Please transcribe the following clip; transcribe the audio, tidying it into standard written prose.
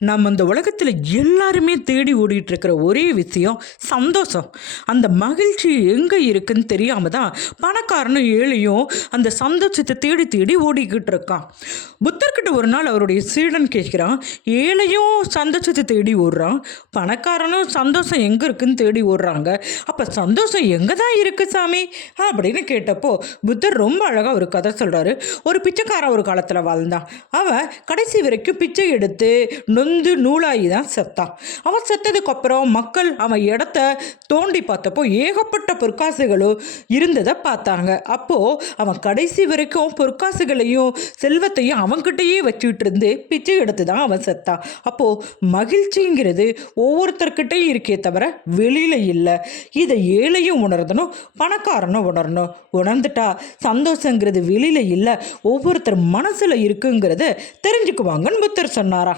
நம்ம இந்த உலகத்தில் எல்லாருமே தேடி ஓடிட்டு இருக்கிற ஒரே விஷயம் சந்தோஷம். அந்த மகிழ்ச்சி எங்கே இருக்குன்னு தெரியாமல் தான் பணக்காரனும் ஏழையும் அந்த சந்தோஷத்தை தேடி தேடி ஓடிக்கிட்டு இருக்கான். புத்தர்கிட்ட ஒரு நாள் அவருடைய சீடன் கேட்குறான், ஏழையும் சந்தோஷத்தை தேடி ஓடுறான், பணக்காரனும் சந்தோஷம் எங்கே இருக்குன்னு தேடி ஓடுறாங்க, அப்போ சந்தோஷம் எங்கே தான் இருக்குது சாமி அப்படின்னு கேட்டப்போ புத்தர் ரொம்ப அழகாக ஒரு கதை சொல்கிறாரு. ஒரு பிச்சைக்காரன் ஒரு காலத்தில் வாழ்ந்தான். அவன் கடைசி வரைக்கும் பிச்சை எடுத்து நொந்து நூலாகி தான் செத்தான். அவன் செத்ததுக்கப்புறம் மக்கள் அவன் இடத்த தோண்டி பார்த்தப்போ ஏகப்பட்ட பொற்காசுகளும் இருந்ததை பார்த்தாங்க. அப்போது அவன் கடைசி வரைக்கும் பொற்காசுகளையும் செல்வத்தையும் அவன்கிட்டயே வச்சுக்கிட்டு இருந்து பிச்சை எடுத்து தான் அவன் செத்தான். அப்போது மகிழ்ச்சிங்கிறது ஒவ்வொருத்தர்கிட்டையும் இருக்கே தவிர வெளியில் இல்லை. இதை ஏழையும் உணர்ந்தனும் பணக்காரனும் உணரணும். உணர்ந்துட்டா சந்தோஷங்கிறது வெளியில் இல்லை, ஒவ்வொருத்தர் மனசில் இருக்குங்கிறத தெரிஞ்சுக்குவாங்கன்னு புத்தர் சொன்னாரா.